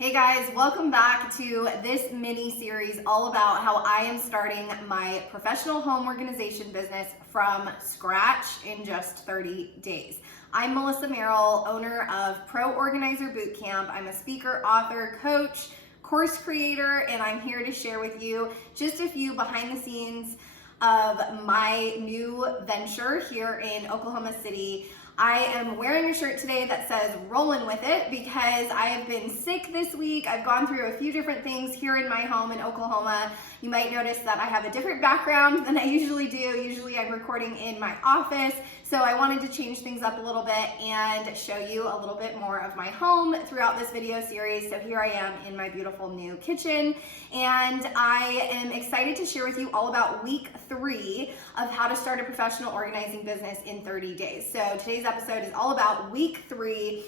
Hey guys, welcome back to this mini series all about how I am starting my professional home organization business from scratch in just 30 days. I'm Melissa Merrill, owner of Pro Organizer Bootcamp. I'm a speaker, author, coach, course creator, and I'm here to share with you just a few behind the scenes of my new venture here in Oklahoma City. I am wearing a shirt today that says "Rollin' with it" because I have been sick this week. I've gone through a few different things here in my home in Oklahoma. You might notice that I have a different background than I usually do. Usually I'm recording in my office, so I wanted to change things up a little bit and show you a little bit more of my home throughout this video series. So here I am in my beautiful new kitchen, and I am excited to share with you all about week 3 of how to start a professional organizing business in 30 days. So today's episode is all about week 3.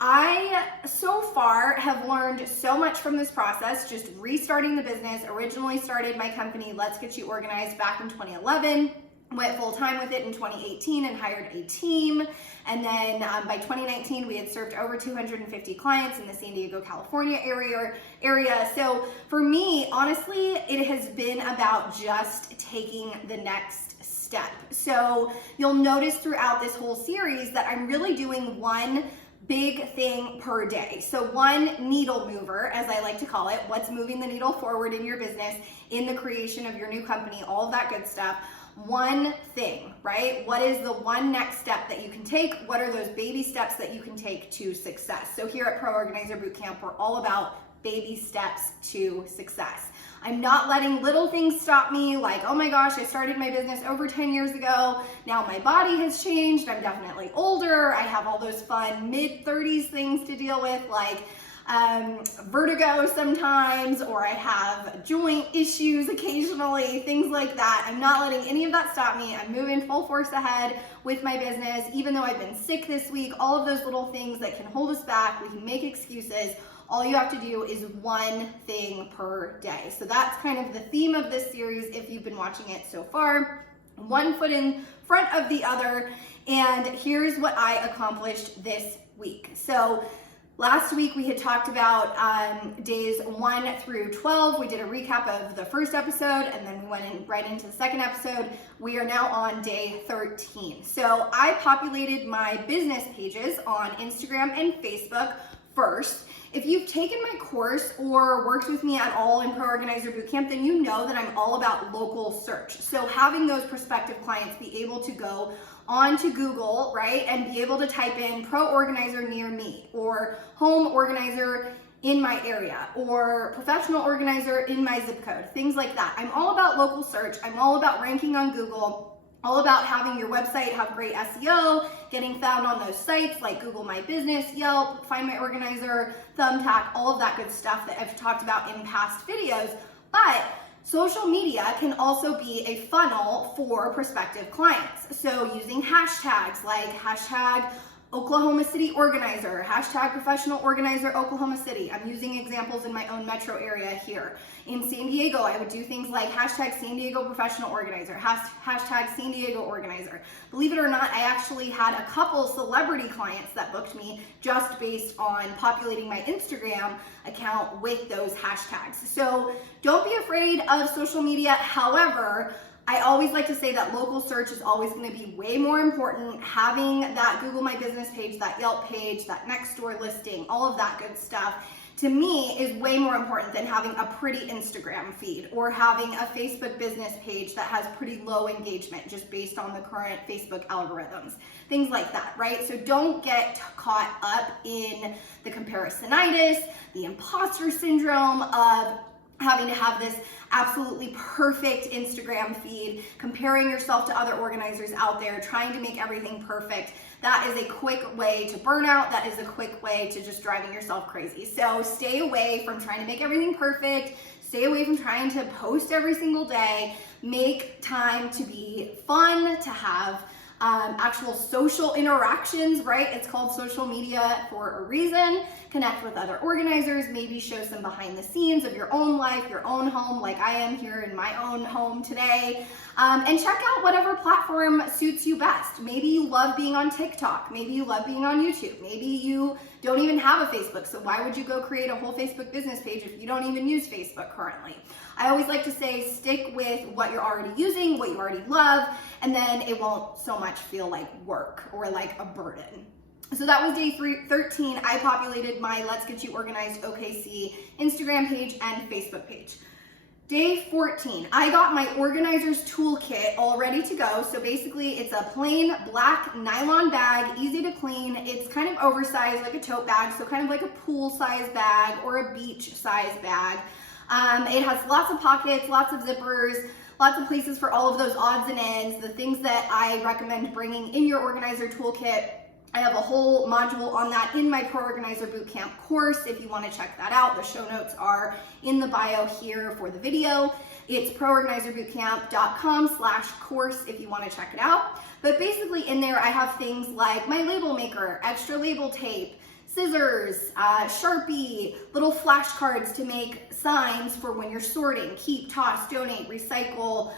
I so far have learned so much from this process, just restarting the business. Originally started my company, Let's Get You Organized, back in 2011. Went full time with it in 2018 and hired a team. And then by 2019, we had served over 250 clients in the San Diego, California area. So for me, honestly, it has been about just taking the next step. So you'll notice throughout this whole series that I'm really doing one big thing per day. So one needle mover, as I like to call it, what's moving the needle forward in your business, in the creation of your new company, all of that good stuff. One thing, right? What is the one next step that you can take? What are those baby steps that you can take to success? So here at Pro Organizer Bootcamp, we're all about baby steps to success. I'm not letting little things stop me, like, oh my gosh, I started my business over 10 years ago. Now my body has changed. I'm definitely older. I have all those fun mid-30s things to deal with, like vertigo sometimes, or I have joint issues occasionally, things like that. I'm not letting any of that stop me. I'm moving full force ahead with my business, even though I've been sick this week. All of those little things that can hold us back, we can make excuses. All you have to do is one thing per day. So that's kind of the theme of this series if you've been watching it so far. One foot in front of the other. And here's what I accomplished this week. So last week we had talked about days 1 through 12. We did a recap of the first episode, and then we went right into the second episode. We are now on day 13. So I populated my business pages on Instagram and Facebook first. If you've taken my course or worked with me at all in Pro Organizer Bootcamp, then you know that I'm all about local search. So having those prospective clients be able to go onto Google, right, and be able to type in Pro Organizer near me, or home organizer in my area, or professional organizer in my zip code, things like that. I'm all about local search. I'm all about ranking on Google. All about having your website have great SEO, getting found on those sites like Google My Business, Yelp, Find My Organizer, Thumbtack, all of that good stuff that I've talked about in past videos. But social media can also be a funnel for prospective clients. So using hashtags like hashtag Oklahoma City Organizer, hashtag Professional Organizer Oklahoma City. I'm using examples in my own metro area here. In San Diego, I would do things like hashtag San Diego Professional Organizer, hashtag San Diego Organizer. Believe it or not, I actually had a couple celebrity clients that booked me just based on populating my Instagram account with those hashtags. So don't be afraid of social media. However, I always like to say that local search is always going to be way more important. Having that Google My Business page, that Yelp page, that Nextdoor listing, all of that good stuff, to me is way more important than having a pretty Instagram feed or having a Facebook business page that has pretty low engagement just based on the current Facebook algorithms, things like that, right? So don't get caught up in the comparisonitis, the imposter syndrome of having to have this absolutely perfect Instagram feed, comparing yourself to other organizers out there, trying to make everything perfect. That is a quick way to burnout. That is a quick way to just driving yourself crazy. So stay away from trying to make everything perfect. Stay away from trying to post every single day. Make time to be fun, to have actual social interactions, right? It's called social media for a reason. Connect with other organizers, maybe show some behind the scenes of your own life, your own home, like I am here in my own home today. And check out whatever platform suits you best. Maybe you love being on TikTok. Maybe you love being on YouTube. Maybe you don't even have a Facebook. So why would you go create a whole Facebook business page if you don't even use Facebook currently? I always like to say, stick with what you're already using, what you already love, and then it won't so much feel like work or like a burden. So that was day 13. I populated my Let's Get You Organized OKC Instagram page and Facebook page. Day 14, I got my organizer's toolkit all ready to go. So basically it's a plain black nylon bag, easy to clean. It's kind of oversized, like a tote bag, so kind of like a pool size bag or a beach size bag. It has lots of pockets, lots of zippers, lots of places for all of those odds and ends, the things that I recommend bringing in your organizer toolkit. I have a whole module on that in my Pro Organizer Bootcamp course. If you want to check that out, the show notes are in the bio here for the video. It's proorganizerbootcamp.com/course if you want to check it out. But basically in there, I have things like my label maker, extra label tape, scissors, Sharpie, little flashcards to make signs for when you're sorting, keep, toss, donate, recycle,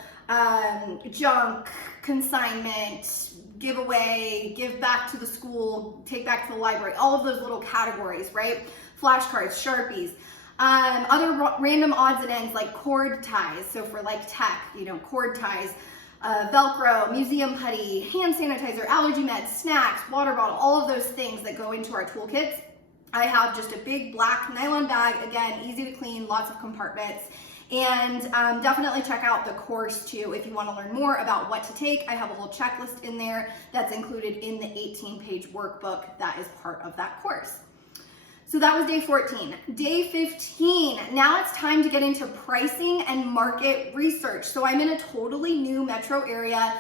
junk, consignment, give away, give back to the school, take back to the library, all of those little categories, right? Flashcards, Sharpies, other random odds and ends like cord ties. So for like tech, you know, cord ties, Velcro, museum putty, hand sanitizer, allergy meds, snacks, water bottle, all of those things that go into our toolkits. I have just a big black nylon bag, again, easy to clean, lots of compartments. And definitely check out the course too if you want to learn more about what to take. I have a whole checklist in there that's included in the 18-page workbook that is part of that course. So that was day 14. Day 15, now it's time to get into pricing and market research. So I'm in a totally new metro area.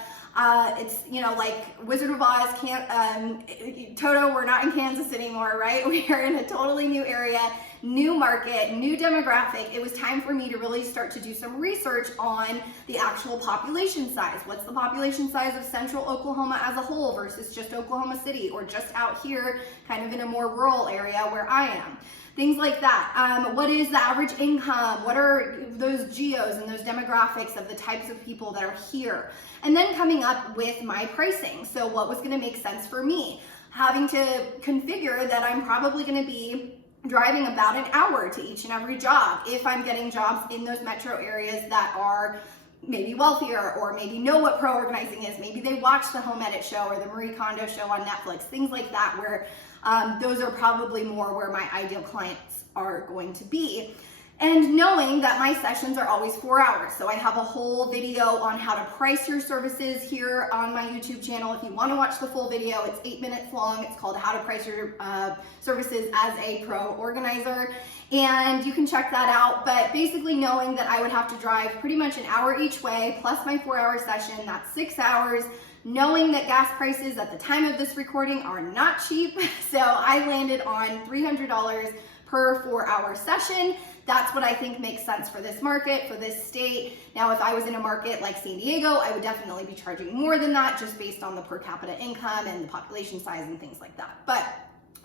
It's, you know, like Wizard of Oz, Toto, we're not in Kansas anymore, right? We are in a totally new area, new market, new demographic. It was time for me to really start to do some research on the actual population size. What's the population size of central Oklahoma as a whole versus just Oklahoma City or just out here kind of in a more rural area where I am? Things like that. What is the average income? What are those geos and those demographics of the types of people that are here? And then coming up with my pricing. So what was gonna make sense for me? Having to configure that I'm probably gonna be driving about an hour to each and every job if I'm getting jobs in those metro areas that are maybe wealthier or maybe know what pro organizing is. Maybe they watch the Home Edit show or the Marie Kondo show on Netflix, things like that, where those are probably more where my ideal clients are going to be. And knowing that my sessions are always 4 hours. So I have a whole video on how to price your services here on my YouTube channel. If you want to watch the full video, it's 8 minutes long. It's called How to Price Your Services as a Pro Organizer. And you can check that out. But basically knowing that I would have to drive pretty much an hour each way, plus my 4-hour session, that's 6 hours. Knowing that gas prices at the time of this recording are not cheap. So I landed on $300 per 4-hour session. That's what I think makes sense for this market, for this state. Now, if I was in a market like San Diego, I would definitely be charging more than that just based on the per capita income and the population size and things like that. But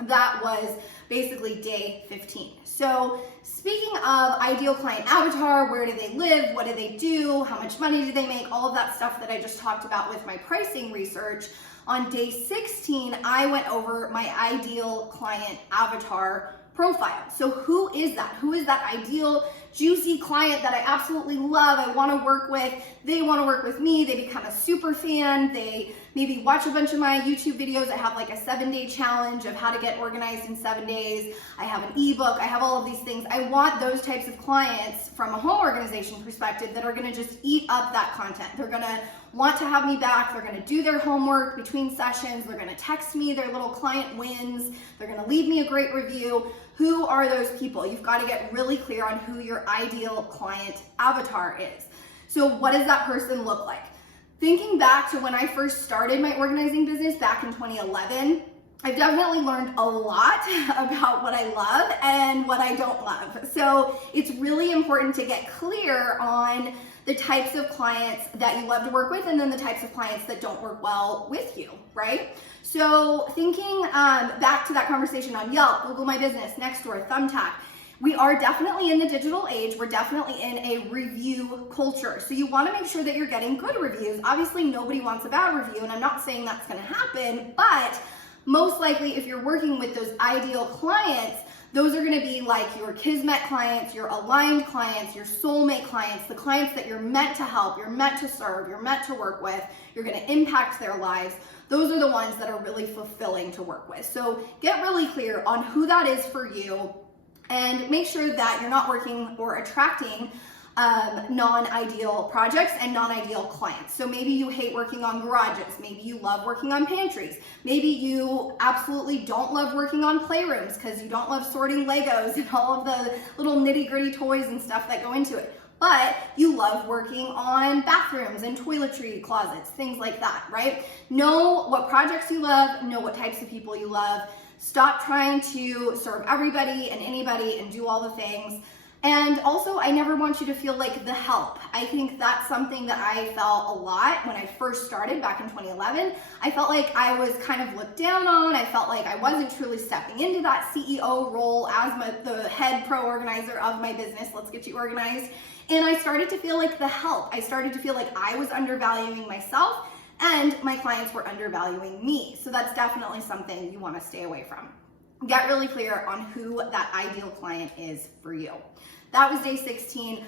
that was basically day 15. So speaking of ideal client avatar, where do they live? What do they do? How much money do they make? All of that stuff that I just talked about with my pricing research. On day 16, I went over my ideal client avatar profile. So who is that? Who is that ideal juicy client that I absolutely love, I want to work with? They want to work with me. They become a super fan. They maybe watch a bunch of my YouTube videos. I have like a 7-day challenge of how to get organized in 7 days. I have an ebook. I have all of these things. I want those types of clients from a home organization perspective that are going to just eat up that content. They're going to want to have me back. They're going to do their homework between sessions. They're going to text me their little client wins. They're going to leave me a great review. Who are those people? You've got to get really clear on who your ideal client avatar is. So what does that person look like? Thinking back to when I first started my organizing business back in 2011, I've definitely learned a lot about what I love and what I don't love. So it's really important to get clear on the types of clients that you love to work with and then the types of clients that don't work well with you, right? So thinking back to that conversation on Yelp, Google My Business, Nextdoor, Thumbtack, we are definitely in the digital age. We're definitely in a review culture. So you want to make sure that you're getting good reviews. Obviously, nobody wants a bad review, and I'm not saying that's going to happen, but Most likely, if you're working with those ideal clients, those are going to be like your Kismet clients, your aligned clients, your soulmate clients, the clients that you're meant to help, you're meant to serve, you're meant to work with, you're going to impact their lives. Those are the ones that are really fulfilling to work with. So get really clear on who that is for you, and make sure that you're not working or attracting non-ideal projects and non-ideal clients. So maybe you hate working on garages, maybe you love working on pantries, maybe you absolutely don't love working on playrooms because you don't love sorting Legos and all of the little nitty-gritty toys and stuff that go into it, but you love working on bathrooms and toiletry closets, things like that, right? Know what projects you love, know what types of people you love. Stop trying to serve everybody and anybody and do all the things. And also, I never want you to feel like the help. I think that's something that I felt a lot when I first started back in 2011. I felt like I was kind of looked down on. I felt like I wasn't truly stepping into that CEO role as the head pro organizer of my business. Let's get you organized. And I started to feel like the help. I started to feel like I was undervaluing myself and my clients were undervaluing me. So that's definitely something you want to stay away from. Get really clear on who that ideal client is for you. That was day 16.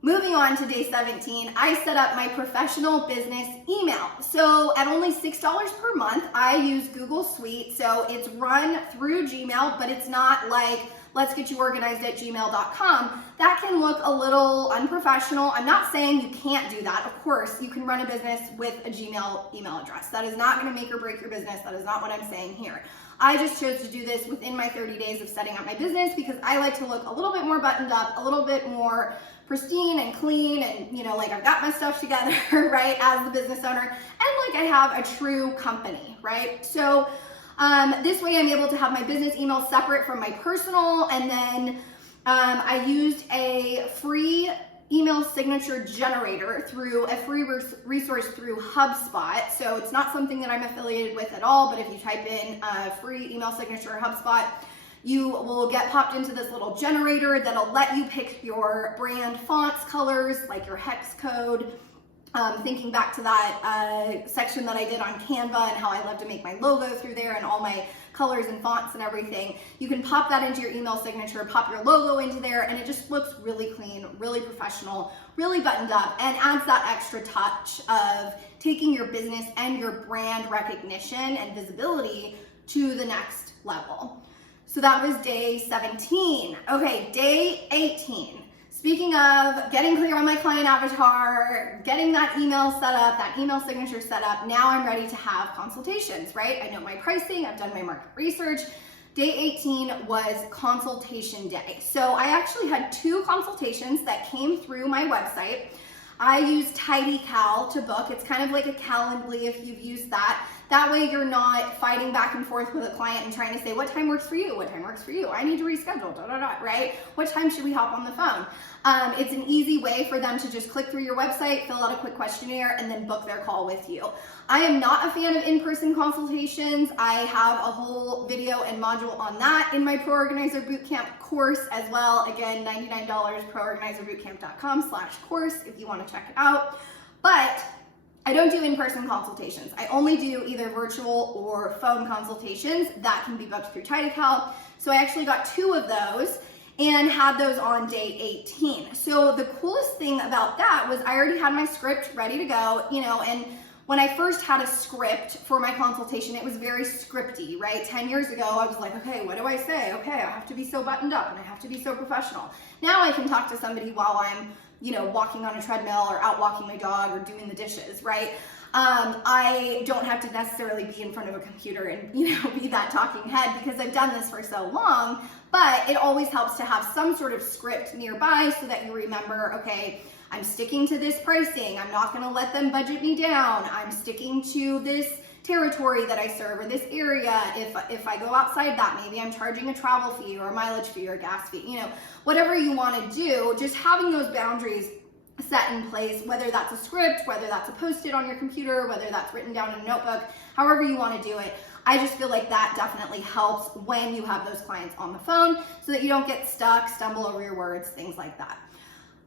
Moving on to day 17, I set up my professional business email. So at only $6 per month, I use Google Suite. So it's run through Gmail, but it's not like let's get you organized at gmail.com. That can look a little unprofessional. I'm not saying you can't do that. Of course, you can run a business with a Gmail email address. That is not going to make or break your business. That is not what I'm saying here. I just chose to do this within my 30 days of setting up my business because I like to look a little bit more buttoned up, a little bit more pristine and clean, and like I've got my stuff together, right, as the business owner, and like I have a true company, right? So this way I'm able to have my business email separate from my personal, and then I used a free email signature generator through a free resource through HubSpot. So it's not something that I'm affiliated with at all, but if you type in free email signature HubSpot, you will get popped into this little generator that'll let you pick your brand fonts, colors, like your hex code. Thinking back to that section that I did on Canva and how I love to make my logo through there and all my colors and fonts and everything. You can pop that into your email signature, pop your logo into there, and it just looks really clean, really professional, really buttoned up, and adds that extra touch of taking your business and your brand recognition and visibility to the next level. So that was day 17. Okay, day 18. Speaking of getting clear on my client avatar, getting that email set up, that email signature set up, now I'm ready to have consultations, right? I know my pricing, I've done my market research. Day 18 was consultation day. So I actually had 2 consultations that came through my website. I use TidyCal to book. It's kind of like a Calendly if you've used that. That way you're not fighting back and forth with a client and trying to say, what time works for you? What time works for you? I need to reschedule, right? What time should we hop on the phone? It's an easy way for them to just click through your website, fill out a quick questionnaire, and then book their call with you. I am not a fan of in-person consultations. I have a whole video and module on that in my Pro Organizer Bootcamp course as well. Again, $99, proorganizerbootcamp.com/course if you want to check it out. But I don't do in-person consultations. I only do either virtual or phone consultations that can be booked through TidyCal. So I actually got 2 of those and had those on day 18. So the coolest thing about that was I already had my script ready to go, and when I first had a script for my consultation, it was very scripty, right? 10 years ago, I was like, okay, what do I say? Okay, I have to be so buttoned up and I have to be so professional. Now I can talk to somebody while I'm walking on a treadmill or out walking my dog or doing the dishes, right? I don't have to necessarily be in front of a computer and, be that talking head because I've done this for so long, but it always helps to have some sort of script nearby so that you remember, okay, I'm sticking to this pricing. I'm not going to let them budget me down. I'm sticking to this territory that I serve or this area. If I go outside that, maybe I'm charging a travel fee or a mileage fee or a gas fee, whatever you want to do, just having those boundaries set in place, whether that's a script, whether that's a post-it on your computer, whether that's written down in a notebook, however you want to do it. I just feel like that definitely helps when you have those clients on the phone so that you don't get stuck, stumble over your words, things like that.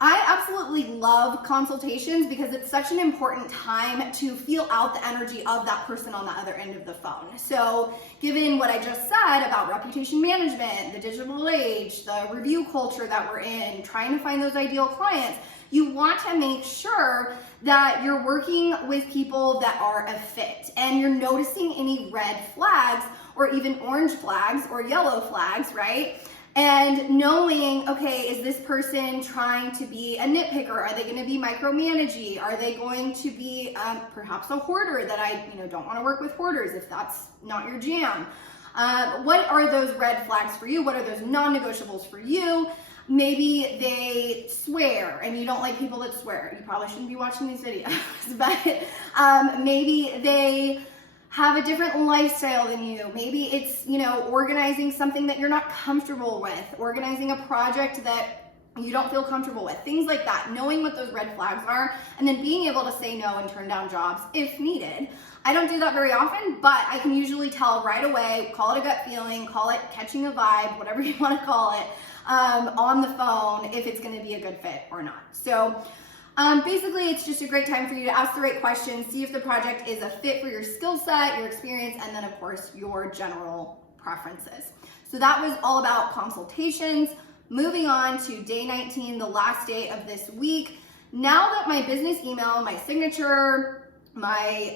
I absolutely love consultations because it's such an important time to feel out the energy of that person on the other end of the phone. So given what I just said about reputation management, the digital age, the review culture that we're in, trying to find those ideal clients, you want to make sure that you're working with people that are a fit and you're noticing any red flags or even orange flags or yellow flags, right? And knowing, okay, is this person trying to be a nitpicker? Are they going to be micromanaging? Are they going to be perhaps a hoarder that I don't want to work with hoarders if that's not your jam? What are those red flags for you? What are those non-negotiables for you? Maybe they swear and you don't like people that swear. You probably shouldn't be watching these videos, but maybe they have a different lifestyle than you. Maybe it's, organizing something that you're not comfortable with, organizing a project that you don't feel comfortable with, things like that, knowing what those red flags are, and then being able to say no and turn down jobs if needed. I don't do that very often, but I can usually tell right away, call it a gut feeling, call it catching a vibe, whatever you want to call it, on the phone, if it's going to be a good fit or not. So basically, it's just a great time for you to ask the right questions, see if the project is a fit for your skill set, your experience, and then of course, your general preferences. So that was all about consultations. Moving on to day 19, the last day of this week. Now that my business email, my signature, my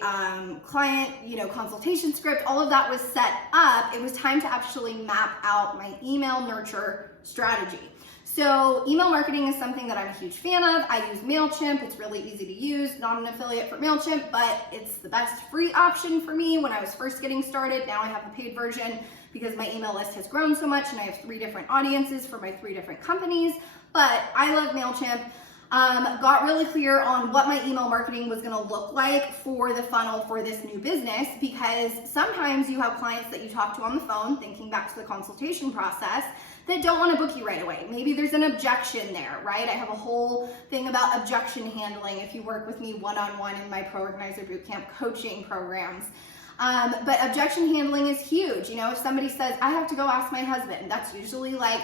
client, consultation script, all of that was set up, it was time to actually map out my email nurture strategy. So email marketing is something that I'm a huge fan of. I use MailChimp. It's really easy to use. Not an affiliate for MailChimp, but it's the best free option for me when I was first getting started. Now I have the paid version because my email list has grown so much and I have 3 different audiences for my 3 different companies. But I love MailChimp. Got really clear on what my email marketing was going to look like for the funnel for this new business, because sometimes you have clients that you talk to on the phone, thinking back to the consultation process, that don't want to book you right away. Maybe there's an objection there, right? I have a whole thing about objection handling if you work with me one-on-one in my Pro Organizer Bootcamp coaching programs. But objection handling is huge. If somebody says, I have to go ask my husband, that's usually like,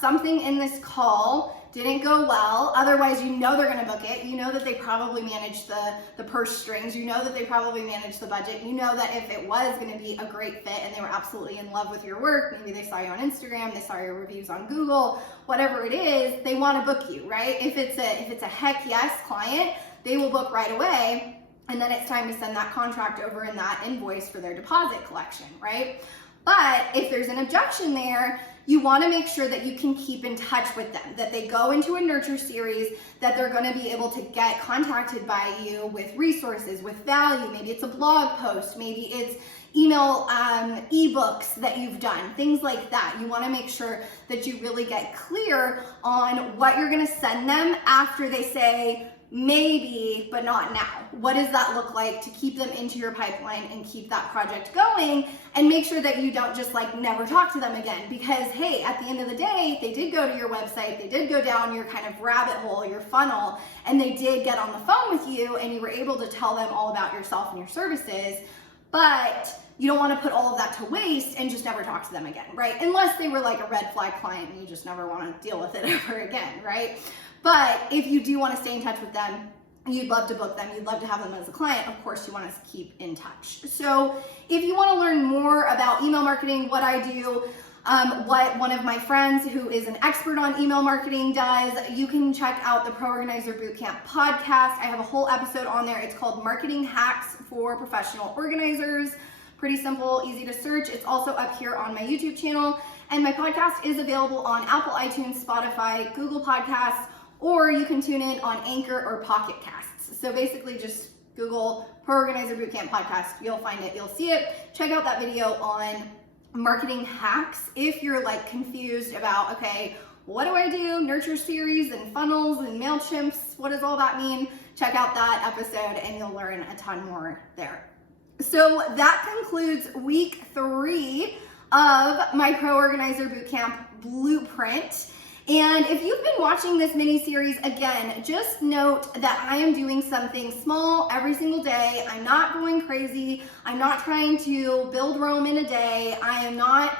something in this call didn't go well. Otherwise, they're going to book it. That they probably managed the purse strings. That they probably managed the budget. That if it was going to be a great fit and they were absolutely in love with your work, maybe they saw you on Instagram, they saw your reviews on Google, whatever it is, they want to book you, right? If it's a heck yes client, they will book right away. And then it's time to send that contract over and that invoice for their deposit collection, right? But if there's an objection there, you want to make sure that you can keep in touch with them, that they go into a nurture series, that they're going to be able to get contacted by you with resources, with value. Maybe it's a blog post, maybe it's email ebooks that you've done, things like that. You want to make sure that you really get clear on what you're going to send them after they say, maybe, but not now. What does that look like to keep them into your pipeline and keep that project going, and make sure that you don't just never talk to them again? Because hey, at the end of the day, they did go to your website, they did go down your kind of rabbit hole, your funnel, and they did get on the phone with you and you were able to tell them all about yourself and your services, but you don't want to put all of that to waste and just never talk to them again, right? Unless they were like a red flag client and you just never want to deal with it ever again, right? But if you do want to stay in touch with them, you'd love to book them, you'd love to have them as a client, of course you want to keep in touch. So if you want to learn more about email marketing, what I do, what one of my friends who is an expert on email marketing does, you can check out the Pro Organizer Bootcamp podcast. I have a whole episode on there. It's called Marketing Hacks for Professional Organizers. Pretty simple, easy to search. It's also up here on my YouTube channel. And my podcast is available on Apple, iTunes, Spotify, Google Podcasts, or you can tune in on Anchor or Pocket Casts. So basically just Google Pro Organizer Bootcamp podcast. You'll find it, you'll see it. Check out that video on marketing hacks if you're confused about, okay, what do I do? Nurture series and funnels and MailChimps, what does all that mean? Check out that episode and you'll learn a ton more there. So that concludes week 3 of my Pro Organizer Bootcamp blueprint. And if you've been watching this mini series, again, just note that I am doing something small every single day. I'm not going crazy. I'm not trying to build Rome in a day. I am not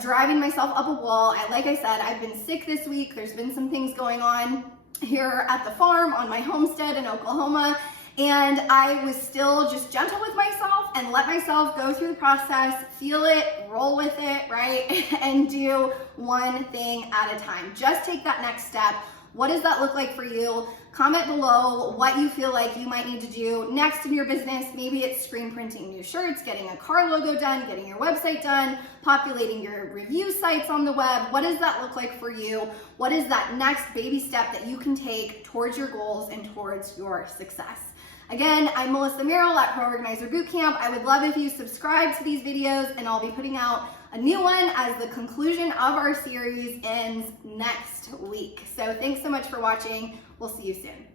driving myself up a wall. Like I said, I've been sick this week. There's been some things going on here at the farm on my homestead in Oklahoma. And I was still just gentle with myself and let myself go through the process, feel it, roll with it, right? And do one thing at a time. Just take that next step. What does that look like for you? Comment below what you feel like you might need to do next in your business. Maybe it's screen printing new shirts, getting a car logo done, getting your website done, populating your review sites on the web. What does that look like for you? What is that next baby step that you can take towards your goals and towards your success? Again, I'm Melissa Merrill at Pro Organizer Bootcamp. I would love if you subscribe to these videos, and I'll be putting out a new one as the conclusion of our series ends next week. So thanks so much for watching. We'll see you soon.